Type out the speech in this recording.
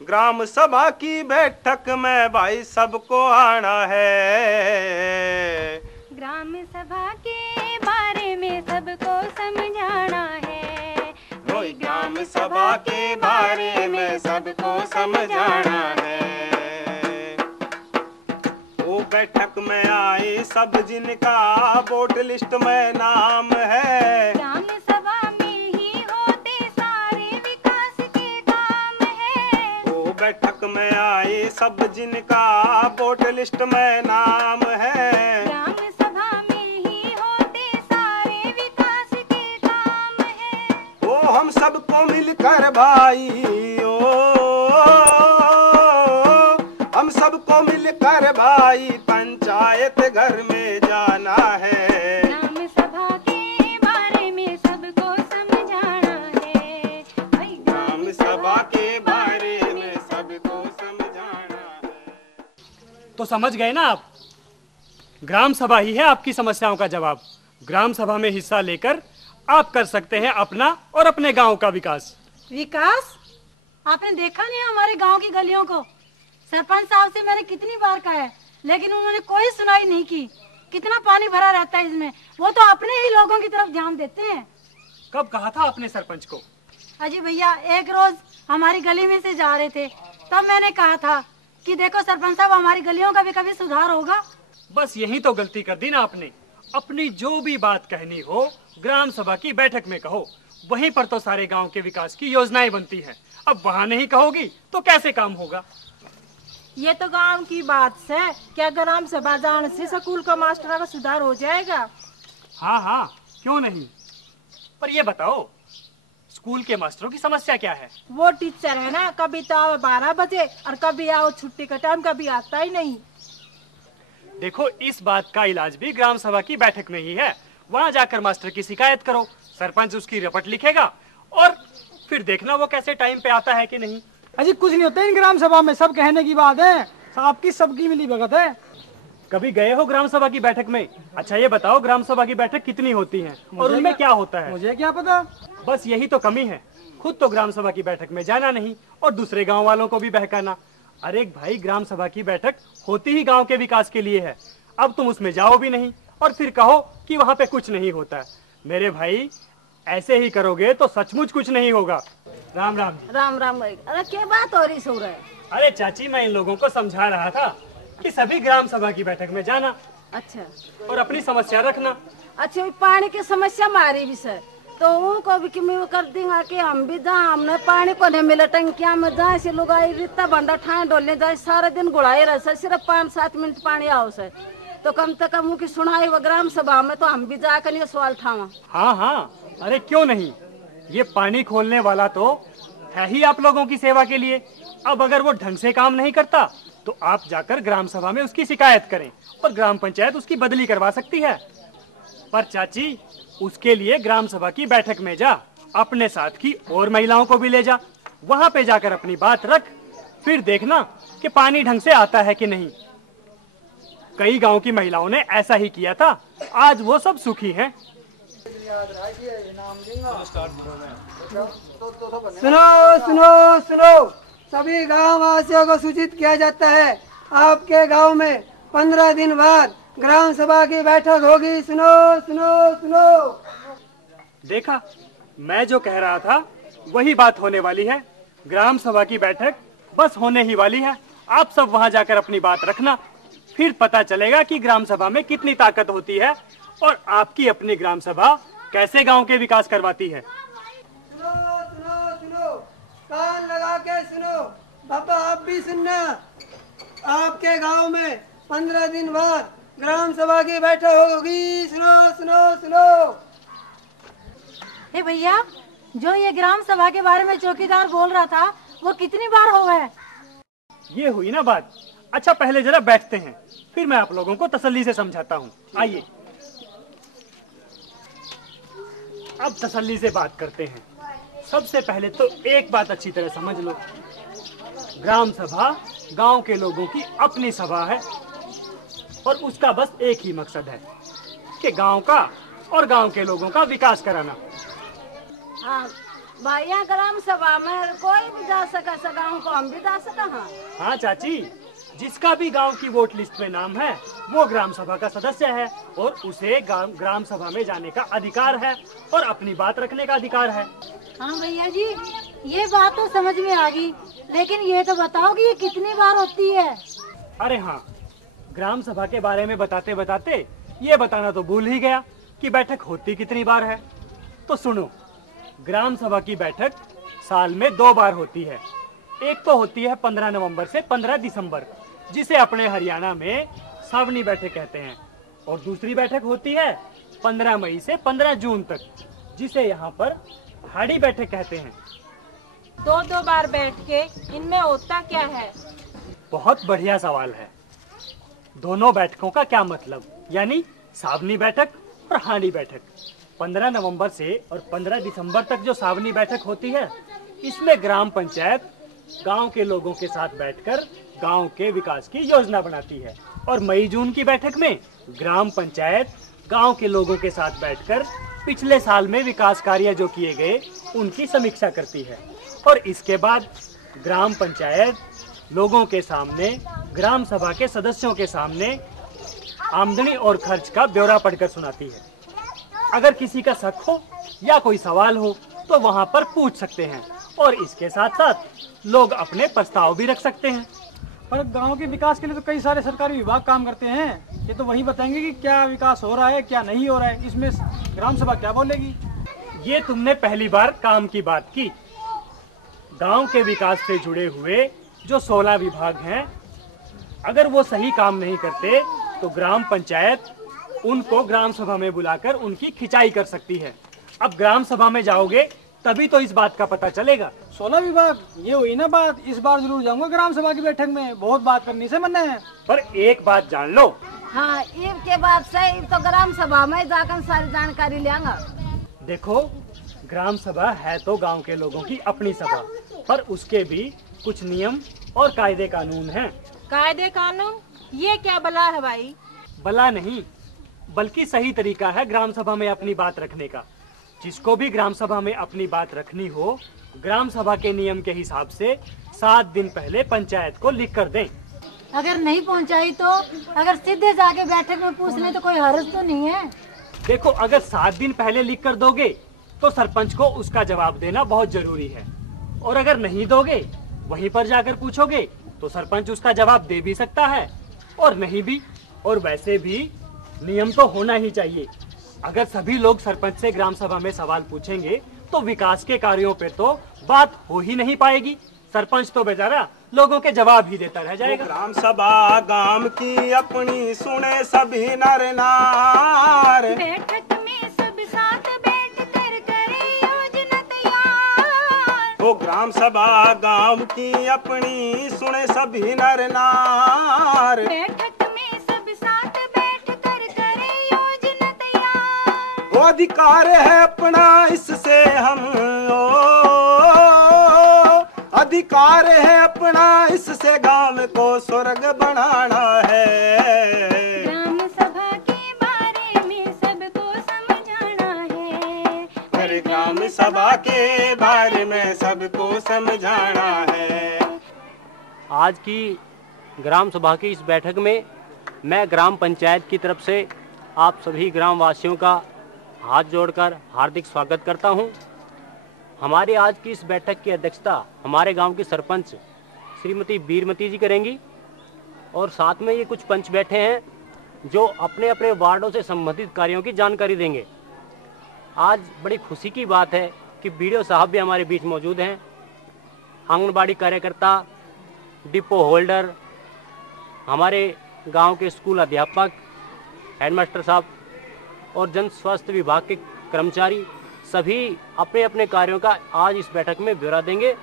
ग्राम सभा की बैठक में भाई सबको आना है। ग्राम सभा के बारे में सबको समझाना है। ग्राम सभा के बारे में सबको समझाना है। वो बैठक में आए सब जिनका वोट लिस्ट में नाम है। ग्राम सभा में ही होते सारे विकास के काम है। वो बैठक में आए सब जिनका वोट लिस्ट में नाम है। ग्राम सभा में ही होते सारे विकास के काम है। वो हम सबको मिलकर भाई हम सबको मिलकर भाई पंचायत घर में जाना है। ग्राम सभा के बारे में सबको समझाना है। ग्राम सभा के बारे में सबको समझाना है। तो समझ गए ना आप, ग्राम सभा ही है आपकी समस्याओं का जवाब। ग्राम सभा में हिस्सा लेकर आप कर सकते हैं अपना और अपने गांव का विकास। विकास? आपने देखा नहीं हमारे गांव की गलियों को? सरपंच साहब से मैंने कितनी बार कहा है, लेकिन उन्होंने कोई सुनाई नहीं की। कितना पानी भरा रहता है इसमें, वो तो अपने ही लोगों की तरफ ध्यान देते हैं। कब कहा था आपने सरपंच को? अजी भैया, एक रोज हमारी गली में से जा रहे थे, तब मैंने कहा था कि देखो सरपंच साहब, हमारी गलियों का भी कभी सुधार होगा। बस यही तो गलती कर दी ना आपने। अपनी जो भी बात कहनी हो ग्राम सभा की बैठक में कहो, वहीं पर तो सारे गांव के विकास की योजनाएं बनती हैं। अब वहाँ नहीं कहोगी तो कैसे काम होगा? ये तो गांव की बात है। क्या ग्राम सभा जाने से स्कूल का मास्टर का सुधार हो जाएगा? हाँ हाँ, क्यों नहीं। पर ये बताओ, स्कूल के मास्टरों की समस्या क्या है? वो टीचर है ना, कभी तो आओ 12 बजे और कभी आओ छुट्टी का टाइम, कभी आता ही नहीं। देखो, इस बात का इलाज भी ग्राम सभा की बैठक में ही है। वहाँ जाकर मास्टर की शिकायत करो, सरपंच उसकी रिपोर्ट लिखेगा और फिर देखना वो कैसे टाइम पे आता है कि नहीं। अजी कुछ नहीं होता इन ग्राम सभा में, सब कहने की बात है, आपकी सबकी मिली भगत है। कभी गए हो ग्राम सभा की बैठक में? अच्छा ये बताओ, ग्राम सभा की बैठक कितनी होती है और उनमें क्या होता है? मुझे क्या पता। बस यही तो कमी है, खुद तो ग्राम सभा की बैठक में जाना नहीं और दूसरे गांव वालों को भी बहकाना। अरे भाई, ग्राम सभा की बैठक होती ही गांव के विकास के लिए है। अब तुम उसमें जाओ भी नहीं और फिर कहो कि वहाँ पे कुछ नहीं होता है। मेरे भाई, ऐसे ही करोगे तो सचमुच कुछ नहीं होगा। राम राम जी। राम राम। अरे क्या बात हो रही सो रहा है? अरे चाची, मैं इन लोगों को समझा रहा था कि सभी ग्राम सभा की बैठक में जाना। अच्छा। और अपनी समस्या रखना। अच्छा, पानी की समस्या हमारी भी सर, तो उनको भी कि मैं कर देंगे कि हम भी जहाँ हमने पानी को नहीं मिला टंकिया में, जहाँ से लोग आई इतना बंदा ठाए डोलने जाए, सारा दिन गुड़ाए रहे सर, सिर्फ 5-7 मिनट पानी आओ सर, तो कम से कम की सुनाई वो ग्राम सभा में, तो हम भी जाकर ये सवाल ठावा। हाँ हाँ, अरे क्यों नहीं। ये पानी खोलने वाला तो है ही आप लोगों की सेवा के लिए। अब अगर वो ढंग से काम नहीं करता तो आप जाकर ग्राम सभा में उसकी शिकायत करें और ग्राम पंचायत उसकी बदली करवा सकती है। पर चाची, उसके लिए ग्राम सभा की बैठक में जा, अपने साथ की और महिलाओं को भी ले जा, वहाँ पे जाकर अपनी बात रख, फिर देखना कि पानी ढंग से आता है कि नहीं। कई गांव की महिलाओं ने ऐसा ही किया था, आज वो सब सुखी हैं। सुनो सुनो सुनो, सभी गाँव वासियों को सूचित किया जाता है, आपके गांव में 15 दिन बाद ग्राम सभा की बैठक होगी। सुनो सुनो सुनो। देखा, मैं जो कह रहा था वही बात होने वाली है। ग्राम सभा की बैठक बस होने ही वाली है। आप सब वहां जाकर अपनी बात रखना, फिर पता चलेगा कि ग्राम सभा में कितनी ताकत होती है और आपकी अपनी ग्राम सभा कैसे गांव के विकास करवाती है। सुनो सुनो सुनो, कान लगा के सुनो, पापा आप भी सुनना। आपके गांव में 15 दिन बाद ग्राम सभा की बैठक होगी। सुनो सुनो सुनो। हे भैया, जो ये ग्राम सभा के बारे में चौकीदार बोल रहा था, वो कितनी बार हो गए? ये हुई ना बात। अच्छा, पहले जरा बैठते हैं, फिर मैं आप लोगों को तसल्ली से समझाता हूँ। आइए, अब तसल्ली से बात करते हैं। सबसे पहले तो एक बात अच्छी तरह समझ लो, ग्राम सभा गांव के लोगों की अपनी सभा है और उसका बस एक ही मकसद है कि गांव का और गांव के लोगों का विकास कराना। हाँ, भैया ग्राम सभा में कोई भी जा सका गाँव को हम भी जा सका। हाँ चाची, जिसका भी गांव की वोट लिस्ट में नाम है वो ग्राम सभा का सदस्य है और उसे ग्राम सभा में जाने का अधिकार है और अपनी बात रखने का अधिकार है। हाँ भैया जी, ये बात तो समझ में आ गई, लेकिन ये तो बताओ कि ये कितनी बार होती है? अरे हाँ, ग्राम सभा के बारे में बताते बताते ये बताना तो भूल ही गया कि बैठक होती कितनी बार है। तो सुनो, ग्राम सभा की बैठक साल में 2 बार होती है। एक तो होती है 15 नवंबर से 15 दिसंबर, जिसे अपने हरियाणा में सावनी बैठक कहते हैं, और दूसरी बैठक होती है 15 मई से 15 जून तक, जिसे यहाँ पर हाड़ी बैठक कहते हैं। 2 बार बैठ के इनमें होता क्या है? बहुत बढ़िया सवाल है। दोनों बैठकों का क्या मतलब, यानी सावनी बैठक और हाड़ी बैठक। 15 नवंबर से और 15 दिसंबर तक जो सावनी बैठक होती है, इसमें ग्राम पंचायत गांव के लोगों के साथ बैठकर गांव के विकास की योजना बनाती है, और मई जून की बैठक में ग्राम पंचायत गांव के लोगों के साथ बैठकर पिछले साल में विकास कार्य जो किए गए उनकी समीक्षा करती है, और इसके बाद ग्राम पंचायत लोगों के सामने, ग्राम सभा के सदस्यों के सामने आमदनी और खर्च का ब्यौरा पढ़कर सुनाती है। अगर किसी का शक हो या कोई सवाल हो तो वहाँ पर पूछ सकते हैं, और इसके साथ साथ लोग अपने प्रस्ताव भी रख सकते हैं। पर गांव के विकास के लिए तो कई सारे सरकारी विभाग काम करते हैं, ये तो वही बताएंगे कि क्या विकास हो रहा है क्या नहीं हो रहा है, इसमें ग्राम सभा क्या बोलेगी? ये तुमने पहली बार काम की बात की। गांव के विकास से जुड़े हुए जो 16 विभाग हैं, अगर वो सही काम नहीं करते तो ग्राम पंचायत उनको ग्राम सभा में बुलाकर उनकी खिंचाई कर सकती है। अब ग्राम सभा में जाओगे तभी तो इस बात का पता चलेगा। 16 विभाग, ये हुई ना बात। इस बार जरूर जाऊंगा ग्राम सभा की बैठक में, बहुत बात करने से मन है। पर एक बात जान लो। हाँ, ईब के बाद से ईब तो ग्राम सभा में जाकर सारी जानकारी लेंगे। देखो, ग्राम सभा है तो गांव के लोगों की अपनी सभा, पर उसके भी कुछ नियम और कायदे कानून हैं। कायदे कानून? ये क्या बला है भाई? बला नहीं, बल्कि सही तरीका है ग्राम सभा में अपनी बात रखने का। जिसको भी ग्राम सभा में अपनी बात रखनी हो, ग्राम सभा के नियम के हिसाब से 7 दिन पहले पंचायत को लिख कर दें। अगर नहीं पहुंचाई तो अगर सीधे जाके बैठक में पूछ ले तो कोई हर्ज तो नहीं है? देखो, अगर 7 दिन पहले लिख कर दोगे तो सरपंच को उसका जवाब देना बहुत जरूरी है, और अगर नहीं दोगे, वहीं पर जाकर पूछोगे तो सरपंच उसका जवाब दे भी सकता है और नहीं भी। और वैसे भी नियम तो होना ही चाहिए। अगर सभी लोग सरपंच से ग्राम सभा में सवाल पूछेंगे तो विकास के कार्यों पे तो बात हो ही नहीं पाएगी। सरपंच तो बेचारा लोगों के जवाब ही देता रह जाएगा। ग्राम सभा गांव की अपनी सुने सभी नर नार। बैठक में सब साथ बैठ कर करे योजना तैयार। वो ग्राम सभा गांव की अपनी सुने सभी नर नार। बैठक में सब साथ बैठ कर करे योजना तैयार। वो अधिकार है अपना इससे हम अधिकार है अपना इससे गांव को स्वर्ग बनाना है। ग्राम सभा के बारे में सबको समझाना है। अरे ग्राम सभा के बारे में सबको समझाना है। आज की ग्राम सभा की इस बैठक में मैं ग्राम पंचायत की तरफ से आप सभी ग्राम वासियों का हाथ जोड़कर हार्दिक स्वागत करता हूं। हमारी आज की इस बैठक की अध्यक्षता हमारे गांव की सरपंच श्रीमती बीरमती जी करेंगी, और साथ में ये कुछ पंच बैठे हैं जो अपने अपने वार्डों से संबंधित कार्यों की जानकारी देंगे। आज बड़ी खुशी की बात है कि बीडीओ साहब भी हमारे बीच मौजूद हैं। आंगनबाड़ी कार्यकर्ता, डिपो होल्डर, हमारे गांव के स्कूल अध्यापक, हेडमास्टर साहब और जन स्वास्थ्य विभाग के कर्मचारी सभी अपने अपने कार्यों का आज इस बैठक में ब्यौरा देंगे।